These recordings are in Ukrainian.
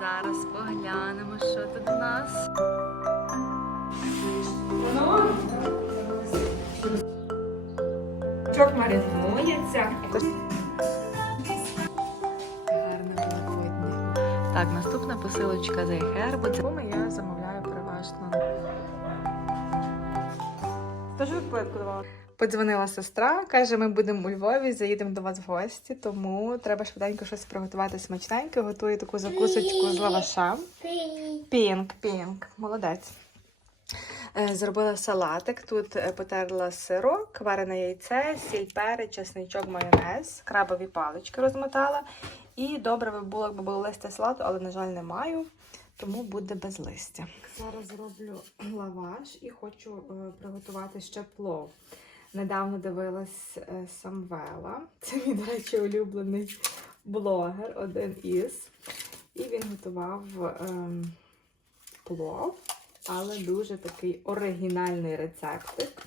Зараз поглянемо, що тут у нас. Чок маринується. Гарне великоднє. Так, наступна посилочка з iHerb. Це я замовляю переважно. Тож відповідку давала. Подзвонила сестра, каже, ми будемо у Львові, заїдемо до вас в гості, тому треба швиденько щось приготувати смачненьке. Готую таку закусочку з лаваша. Пінк, пінк, молодець. Е, Зробила салатик. Тут е, потерла сирок, варене яйце, сіль, перець, чесничок, майонез, крабові палички розмотала. І добре би було, якби було листя салату, але, на жаль, не маю, тому буде без листя. Зараз зроблю лаваш і хочу е, приготувати ще плов. Недавно дивилась е, Самвела. Це мій, до речі, улюблений блогер, один із. І він готував ем, плов, але дуже такий оригінальний рецептик.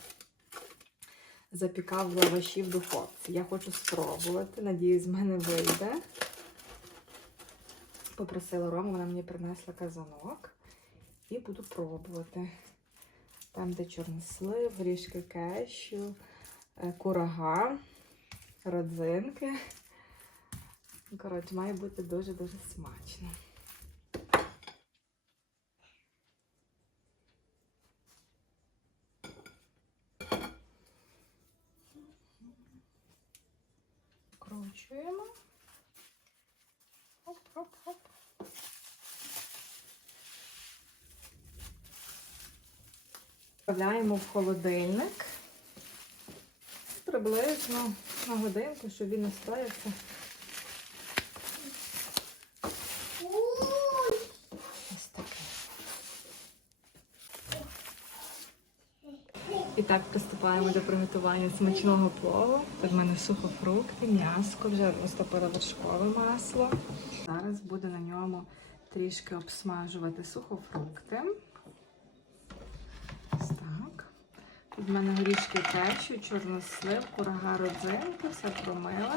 Запікав лаваші в духовці. Я хочу спробувати. Надіюсь, з мене вийде. Попросила Рому, вона мені принесла казанок. І буду пробувати. Там, де чорнослив, горішки кешю, е, курага, родзинки. Коротше, має бути дуже-дуже смачно. Вкручуємо. Хоп-хоп-хоп. Вставляємо в холодильник приблизно на годинку, щоб він настоявся. І так приступаємо до приготування смачного плову. Тут в мене сухофрукти, м'яско, вже розтопила вершкове масло. Зараз буду на ньому трішки обсмажувати сухофрукти. Ось так. Тут в мене горішки кешю, чорнослив, курага родзинки, все промила.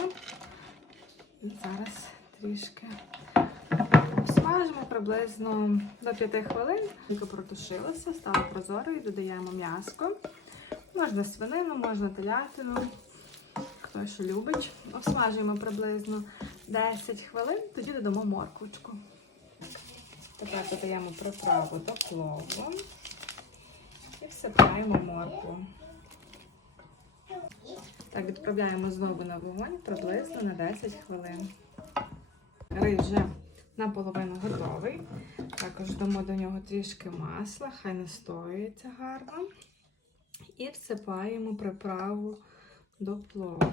І зараз трішки смажимо приблизно до 5 хвилин. Тільки протушилося, стало прозорою, додаємо м'яско. Можна свинину, можна телятину. Хто що любить. Обсмажуємо приблизно 10 хвилин, тоді додамо морквочку. Тепер додаємо приправу до плову всипаємо моркву. Так, відправляємо знову на вогонь приблизно на 10 хвилин. Рис вже наполовину готовий. Також дамо до нього трішки масла, хай настоюється гарно. І всипаємо приправу до плову.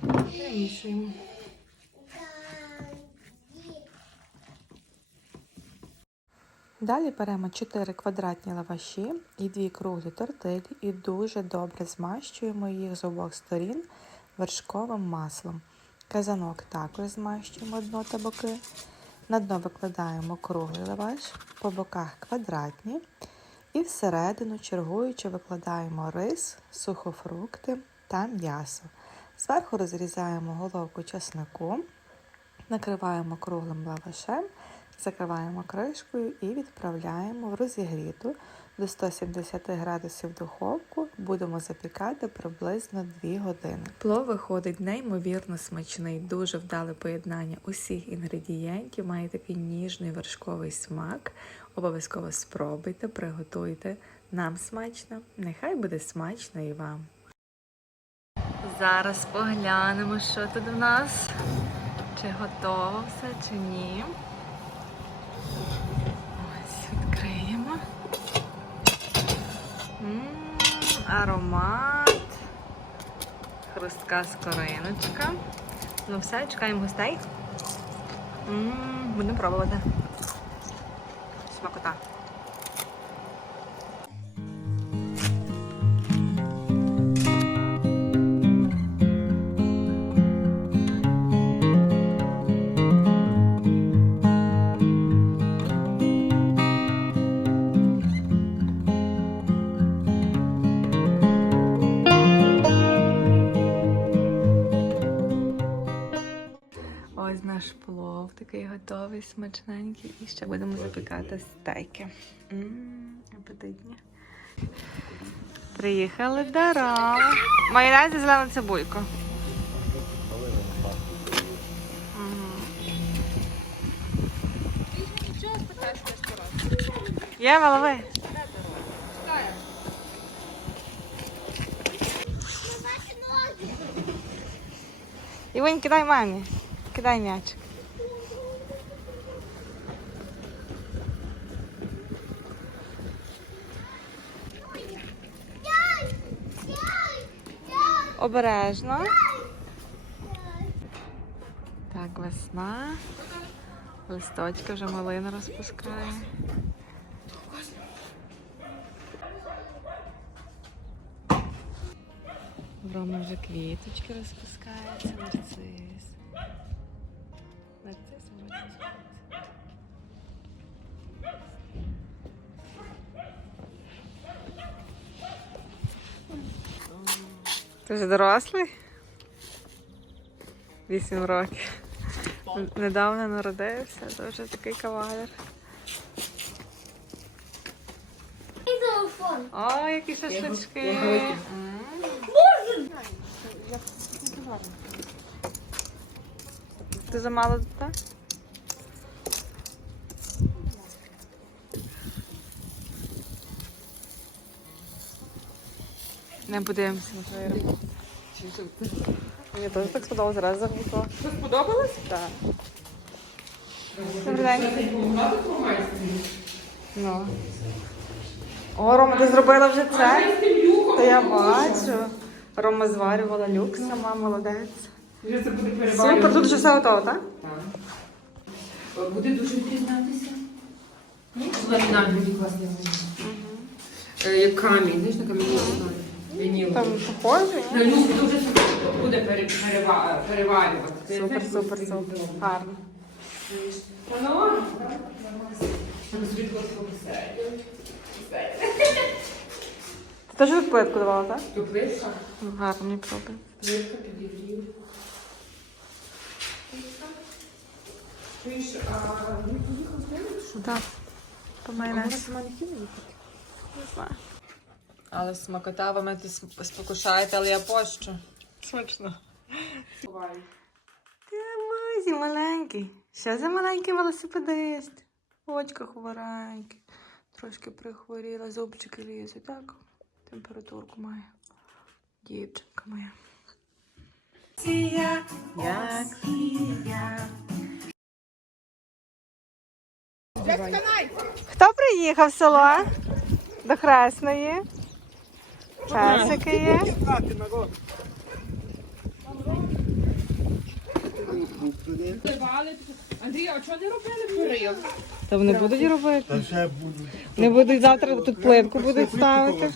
Перемішуємо. Далі беремо 4 квадратні лаваші і 2 круглі тортилі і дуже добре змащуємо їх з обох сторін вершковим маслом. Казанок також змащуємо дно та боки. На дно викладаємо круглий лаваш, по боках квадратні. І всередину чергуючи викладаємо рис, сухофрукти та м'ясо. Зверху розрізаємо головку чеснику, накриваємо круглим лавашем, закриваємо кришкою і відправляємо в розігріту до 170 градусів духовку. Будемо запікати приблизно 2 години. Плов виходить неймовірно смачний, дуже вдале поєднання усіх інгредієнтів, має такий ніжний вершковий смак. Обов'язково спробуйте, приготуйте. Нам смачно, нехай буде смачно і вам. Зараз поглянемо, що тут у нас. Чи готово все, чи ні. Ось відкриємо. М, аромат. Хрустка скориночка. Ну все, чекаємо гостей. М, Будемо пробувати. Смакота. Готовий, смачненький. І ще будемо запікати стейки. Ммм, апетитні. Приїхали здорово. Майонез і зелену цибульку. Мгм. Є голови? Івонь, кидай мамі. Кидай м'ячик. Обережно. Так, весна. Листочки вже малина розпускає. В Роми вже квіточки розпускаються, нарцис. Нарцис, нарцис. Ти вже дорослий? Вісім років. Недавно народився, дуже такий кавалер. О, які шашлички. М. Ти замало тут? Не подивимося на твої роботи. Мені теж так сподобалось, раз загукла. Сподобалось? Так. Добрий день. Ну. О, Рома, ти зробила вже це? Та я бачу. Рома зварювала люк сама, молодець. Вже це буде Супер, тут вже все готово, так? Так. Буде дуже відрізнятися. Ламінат буде класний. Е, Як камінь, знаєш, на. Вініловий. Там похоже. На люк дуже буде пере- переварювати. Супер, супер, супер. Гарно. Воно? Світло. Ти теж плитку давала, так? То плитка? Ну, Гарно, мені подобається. Плитка підігрів. Чуєш, а ми поїхали що? Так. По майонез. Не знаю. Але смакота ви мене спокушаєте, але я пощу. Смачно. Ти мазі маленький. Що за маленький велосипедист? Очка хворенькі. Трошки прихворіла, зубчики лізуть, так? Температурку має. Дівчинка моя. Як. Хто приїхав в село? До Хресної. Песики є. Андрій, а чого не робили? Та вони будуть робити. Та ще. Не будуть завтра тут плитку будуть ставити.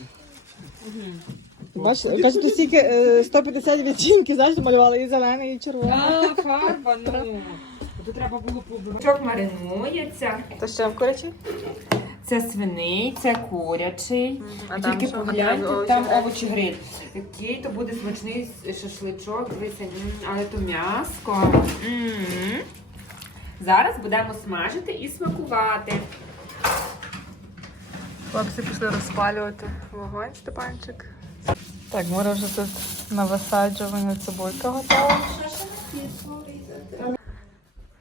Бачите, кажуть, тут стільки е, 150 відтінків, знаєш, малювали і зелений, і червоний. А, фарба, ну. Тут треба було побити. Чок маринується. То що в курячі? Це свиний, це курячий. А Тільки що? погляньте, Овочі там гриль. овочі гриль. Який то буде смачний шашличок, дивіться, м, але то м'яско. М. Зараз будемо смажити і смакувати. Хлопці пішли розпалювати вогонь, Степанчик. Так, море вже тут на висаджування цибулька готова.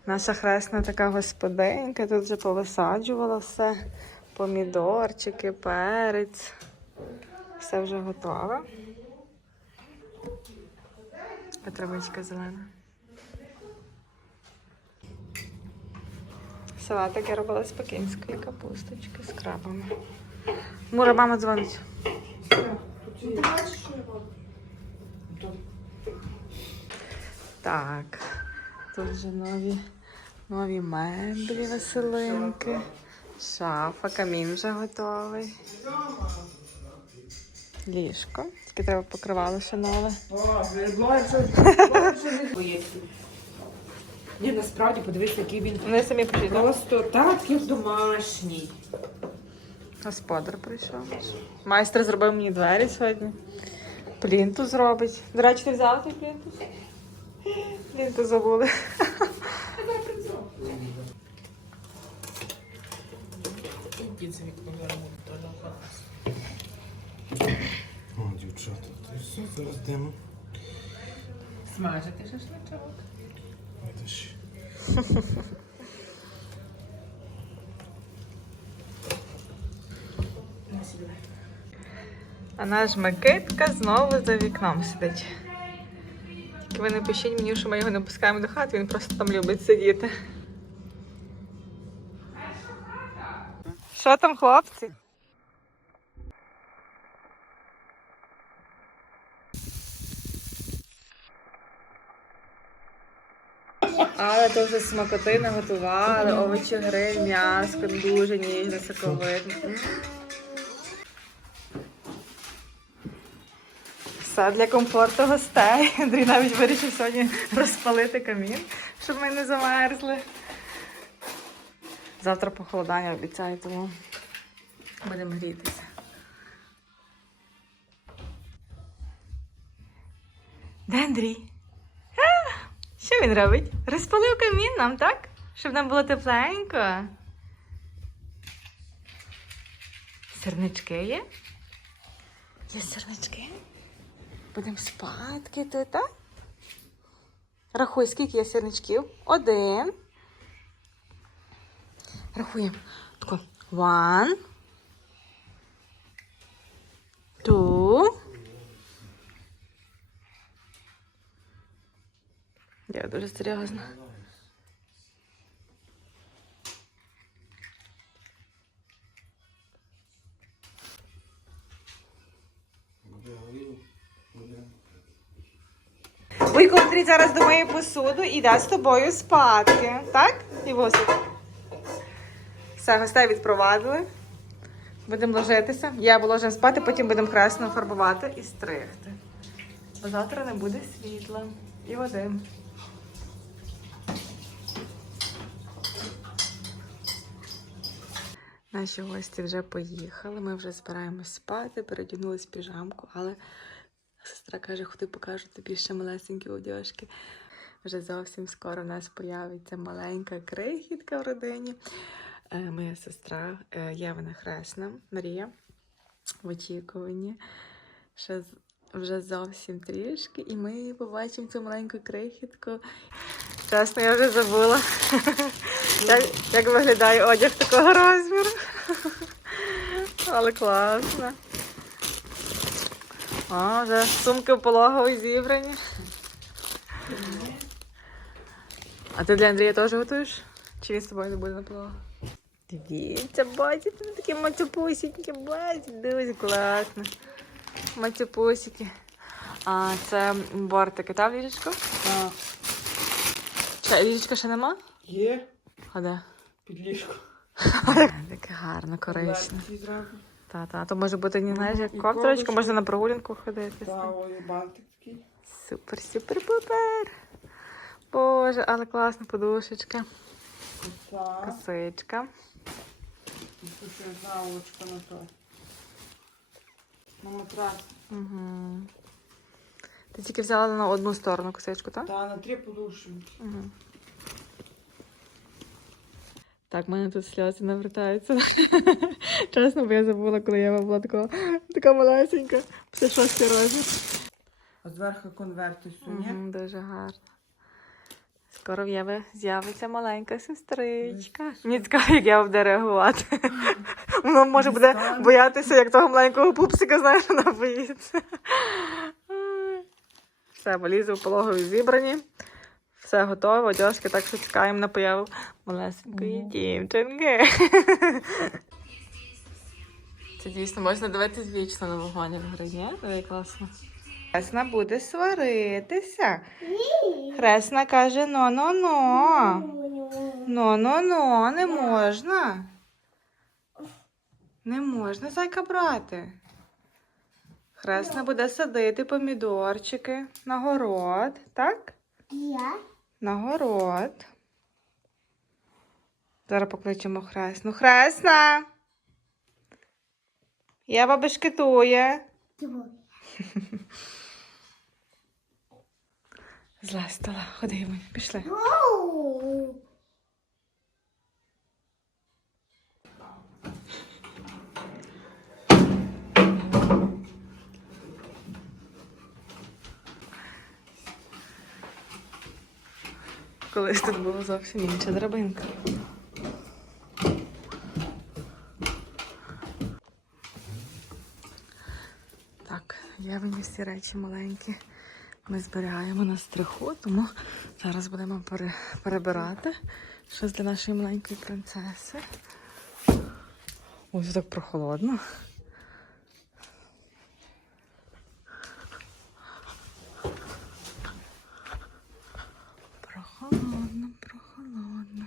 Наша хресна така господинка, тут вже повисаджувала все. Помідорчики, перець. Все вже готове. А травичка зелена. Салатик я робила з пекінської капусточки з крабами. Мура, мама дзвонить. Так, тут вже нові, нові меблі, веселинки, шафа, камін вже готовий. Ліжко. Тільки треба покривало ще нове. Ні, насправді подивися, який він Вони самі прийшли. просто так, як домашній. Господар прийшов. Майстер зробив мені двері сьогодні. Плінтус зробить. До речі, ти взяла той плінтус? Лінку забули. О, дівчата, то все зараз йдемо. Смажити шашличок. Видиш. А наш Микитка знову за вікном сидить. Тільки ви не пишіть мені, що ми його не пускаємо до хати, він просто там любить сидіти. Що там, хлопці? Але то вже смакоти наготували, овочі гриль, м'яско, дуже ніжне, соковитне. Все для комфорту гостей. Андрій навіть вирішив сьогодні розпалити камін, щоб ми не замерзли. Завтра похолодання обіцяю, тому будемо грітися. Де Андрій? А, що він робить? Розпалив камін нам, так? Щоб нам було тепленько. Сирнички є? Є сирнички? Будемо спадки тут, так? Рахуй, скільки є сірничків? Один. Рахуємо. Тако. One. Two. Я дуже серйозно. Вуйко Андрій зараз домиє посуду і дасть з тобою спадки. Так? Івосик? Все, гостей відпровадили. Будемо ложитися. Я ложимо спати, потім будемо красно фарбувати і стригти. Бо завтра не буде світла і води. Наші гості вже поїхали. Ми вже збираємось спати, передягнулись піжамку, але Сестра каже, ходи покажу тобі ще малесенькі одяжки. Вже зовсім скоро в нас появиться маленька крихітка в родині. Е, Моя сестра е, Євна Хресна, Марія в очікуванні. Ще вже зовсім трішки, і ми побачимо цю маленьку крихітку. Чесно, я вже забула, як, як виглядає одяг такого розміру. Але класно. А, вже сумки пологові зібрані. А ти для Андрія теж готуєш? Чи він з тобою не буде на пологах? Дивіться, бачите, ви такі мацюпусінькі, бачите, дуже класно. Мацюпусики. А це бортики, та в ліжечку? А, Чи ліжечка ще нема? є А де? під ліжко. Таке гарно, коричне. Зразу. Та-та, то може бути, не знаєш, як І можна на прогулянку ходити. Та, ой, бантик такий. Супер, супер, пупер. Боже, але класна подушечка. Так. Косичка. І тут ще наволочка на той. На матрас. Угу. Ти тільки взяла на одну сторону косичку, так? Та на три подушки. Угу. Так, в мене тут сльози навертаються. Чесно, бо я забула, коли я була така, така малесенька. Все шостий розмір. А зверху конверти суня. Угу, дуже гарно. Скоро в Єви з'явиться маленька сестричка. Мені цікаво, як я буде реагувати. Вона може буде боятися, як того маленького пупсика, знаєш, вона боїться. Все, валізи в пологові зібрані. Все готово, одяжки, так що чекаємо на появу малесенької дівчинки. Це дійсно можна дивитися вічно на вогоні в ні? Диви, класно. Хресна буде сваритися. Хресна каже: но-но-но. Ну-ну-ну, не можна. Не можна зайка брати. Хресна буде садити помідорчики на город, так? Я? На город. Зараз покличемо хресну. Хресна! Єва бешкетує. Твой. Зла стола. Ходи, Івонь, пішли. Колись тут була зовсім інша драбинка. Так, я мені всі речі маленькі. Ми зберігаємо на стриху, тому зараз будемо пере- перебирати щось для нашої маленької принцеси. Ось так прохолодно. Прохолодно, прохолодно.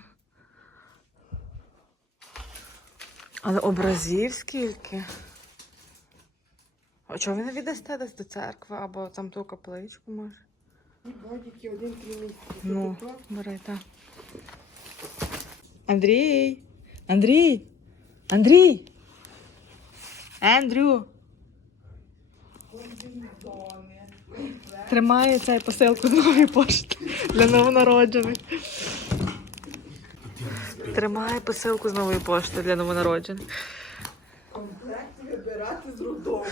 Але образів скільки. Чого ви не віддасте десь до церкви або там ту капличку може? Бодіки один три місяці. Ну, бери, так. Андрій! Андрій! Андрій! Ендрю! Тримає цей посилку з нової пошти для новонароджених. Тримає посилку з нової пошти для новонароджених. Комплект вибирати з роддому.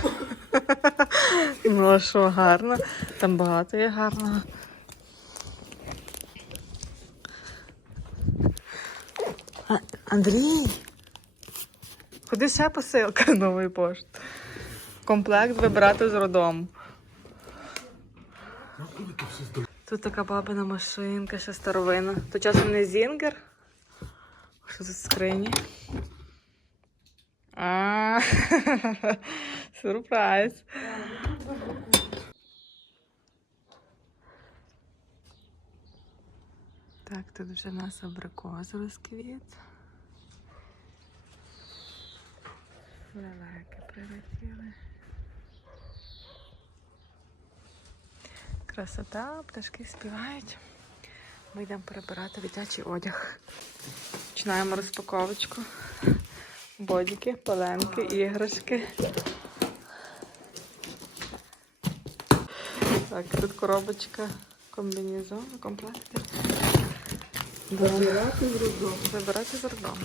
Ну, а що, гарно? Там багато є гарного. Андрій! Куди ще посилка нової пошти? Комплект вибирати з роддому. Тут така бабина машинка, ще старовина. То часом не зінгер. Що тут скрині? А, сюрприз. Так, тут вже нас абрикос розквіт. Лелеки прилетіли. Красота, пташки співають. Ми йдемо перебирати дитячий одяг. Починаємо розпаковочку. Бодіки, паленки, іграшки. Так, тут коробочка комбінезону, комплекти. Вибирати з роддому. Вибирати з роддому.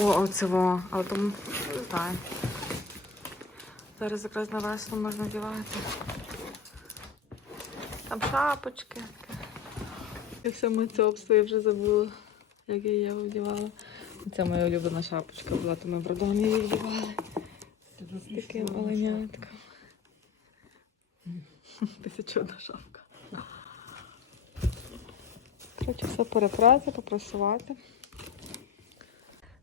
О, оце во, але там знаю. Зараз якраз на весну можна дівати. Там шапочки. Я саме це обстоє вже забула, як її я вдівала. Це моя улюблена шапочка була, то ми в роддомі її вдівали. З таким оленятком. Тисяча одна шапка. Коротше, все перепрати, попрасувати.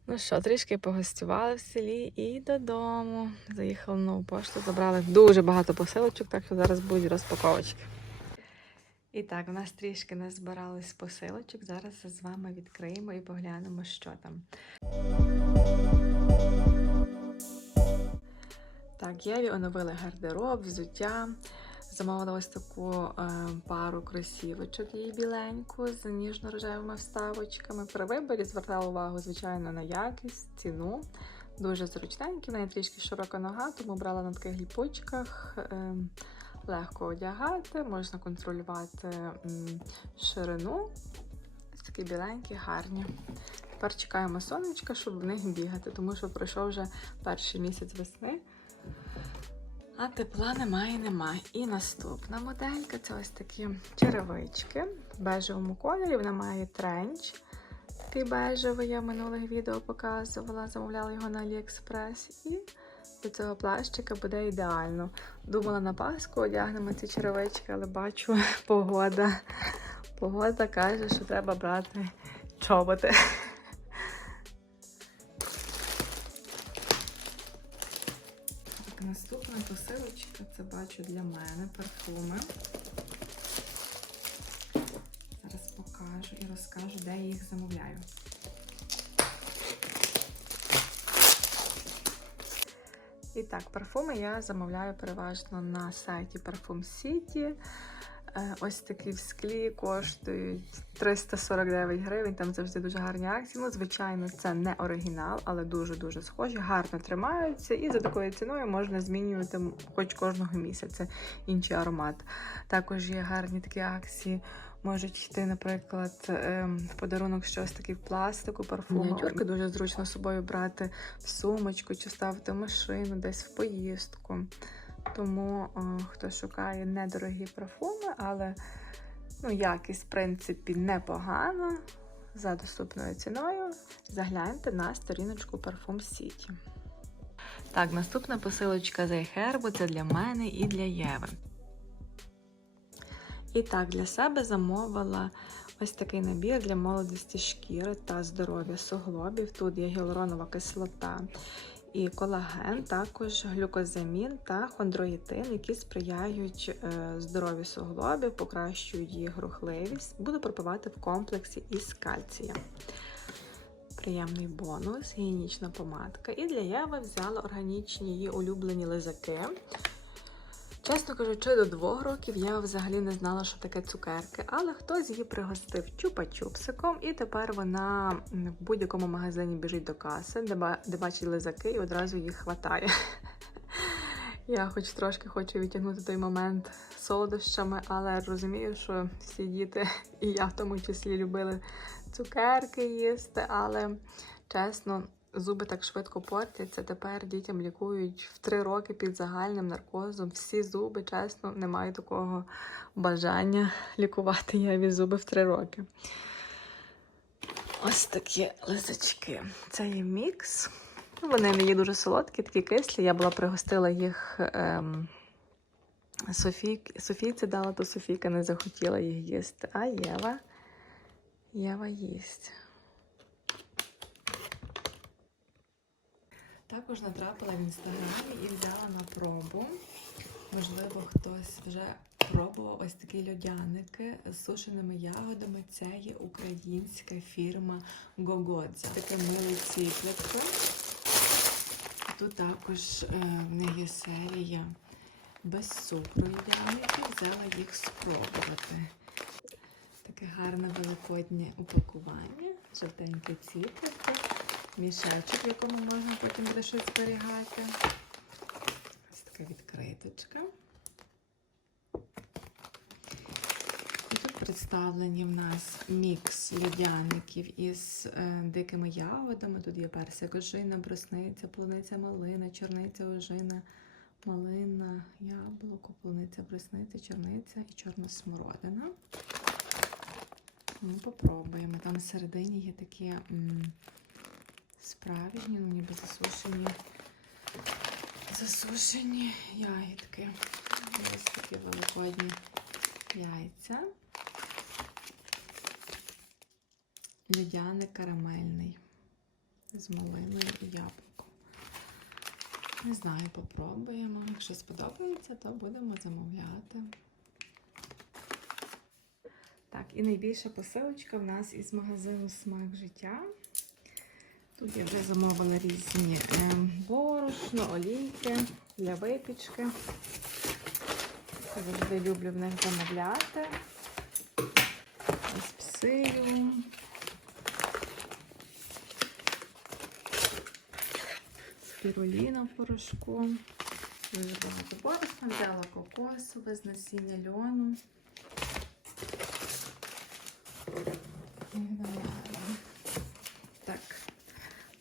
Ну що, трішки погостювали в селі і додому. Заїхали на нову пошту, забрали дуже багато посилочок, так що зараз будуть розпаковочки. І так, у нас трішки не збирались посилочок. Зараз з вами відкриємо і поглянемо, що там. Так, Єві оновили гардероб, взуття. Замовила ось таку е, пару кросівочок їй біленьку з ніжно-рожевими вставочками. При виборі звертала увагу, звичайно, на якість, ціну. Дуже зручненькі, в неї трішки широка нога, тому брала на таких ліпучках. Е, легко одягати, можна контролювати ширину. Ось такі біленькі, гарні. Тепер чекаємо сонечка, щоб в них бігати, тому що пройшов вже перший місяць весни. А тепла немає, немає. І наступна моделька це ось такі черевички в бежевому кольорі. Вона має тренч. Такий бежевий, я в минулих відео показувала, замовляла його на AliExpress. І до цього плащика буде ідеально. Думала на Пасху одягнемо ці черевички, але бачу, погода. Погода каже, що треба брати чоботи. Так, наступна посилочка це бачу для мене парфуми. Зараз покажу і розкажу, де я їх замовляю. І так, парфуми я замовляю переважно на сайті Parfum City. Е, Ось такі в склі коштують 349 гривень. Там завжди дуже гарні акції. Ну, звичайно, це не оригінал, але дуже-дуже схожі, гарно тримаються. І за такою ціною можна змінювати хоч кожного місяця інший аромат. Також є гарні такі акції. Можуть йти, наприклад, ем, в подарунок щось таке в пластику, парфуми. Мініатюрки дуже зручно з собою брати в сумочку чи ставити в машину, десь в поїздку. Тому е, хто шукає недорогі парфуми, але ну, якість, в принципі, непогана за доступною ціною, загляньте на сторіночку Parfum City. Так, наступна посилочка з iHerb це для мене і для Єви. І так, для себе замовила ось такий набір для молодості шкіри та здоров'я суглобів. Тут є гіалуронова кислота і колаген, також глюкозамін та хондроїтин, які сприяють е, здоров'ю суглобів, покращують їх рухливість. Буду пропивати в комплексі із кальцієм. Приємний бонус, гігієнічна помадка. І для Єви взяла органічні її улюблені лизаки. Чесно кажучи, до двох років я взагалі не знала, що таке цукерки, але хтось її пригостив чупа-чупсиком, і тепер вона в будь-якому магазині біжить до каси, де, бачить лизаки, і одразу їх хватає. Я хоч трошки хочу відтягнути той момент солодощами, але розумію, що всі діти, і я в тому числі любили цукерки їсти, але чесно, зуби так швидко портяться. Тепер дітям лікують в три роки під загальним наркозом. Всі зуби, чесно, не маю такого бажання лікувати Єві зуби в три роки. Ось такі лизачки. Це є мікс. Ну, Вони не є дуже солодкі, такі кислі. Я була пригостила їх. Ем... Софій... Софійці дала, то Софійка не захотіла їх їсти. А Єва. Єва їсть. Також натрапила в інстаграмі і взяла на пробу. Можливо, хтось вже пробував ось такі льодяники з сушеними ягодами. Це є українська фірма Гогодза. Таке миле ціплятко. Тут також е, в них є серія без цукру льодяників. Взяла їх спробувати. Таке гарне великоднє упакування, жовтеньке ціплятко мішечок, в якому можна потім буде щось зберігати. Ось така відкриточка. І тут представлені в нас мікс льодяників із е, дикими ягодами. Тут є персик, ожина, брусниця, полуниця, малина, чорниця, ожина, малина, яблуко, полуниця, брусниця, чорниця і чорна смородина. Ну, попробуємо. Там всередині є такі. Справжні, ну ніби засушені, засушені ягідки. Ось такі великодні яйця. Льодяник карамельний з малиною і яблуком. Не знаю, попробуємо. Якщо сподобається, то будемо замовляти. Так, і найбільша посилочка в нас із магазину Смак життя. Тут я вже замовила різні е, борошно, олійки для випічки. Завжди люблю в них замовляти. Ось псилю. В порошку. Дуже багато борошна. Взяла кокосове з насіння льону. Мигдалеве. Так,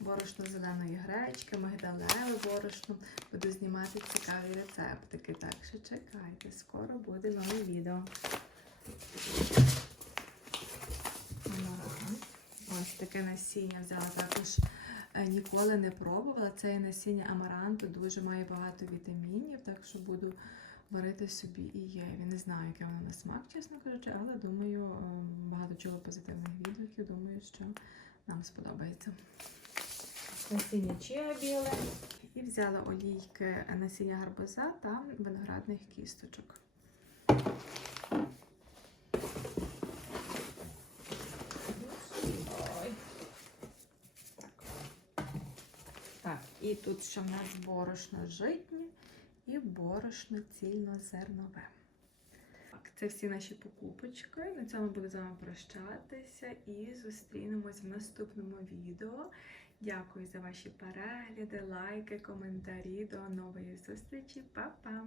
борошно зеленої гречки, мигдалеве борошно. Буду знімати цікаві рецептики. Так що чекайте, скоро буде нове відео. Ось таке насіння взяла також. е, Ніколи не пробувала. Це є насіння амаранту, дуже має багато вітамінів, так що буду варити собі і єві. Не знаю, яке воно на смак, чесно кажучи, але думаю, е, багато чого позитивних відгуків. Думаю, що нам сподобається. Насіння чия біле. І взяла олійки насіння гарбуза та виноградних кісточок. Так, і тут ще в нас борошно житнє і борошно цільнозернове. Так, Це всі наші покупочки. На цьому буду з вами прощатися і зустрінемось в наступному відео. Дякую за ваші перегляди, лайки, коментарі. До нової зустрічі. Па-па!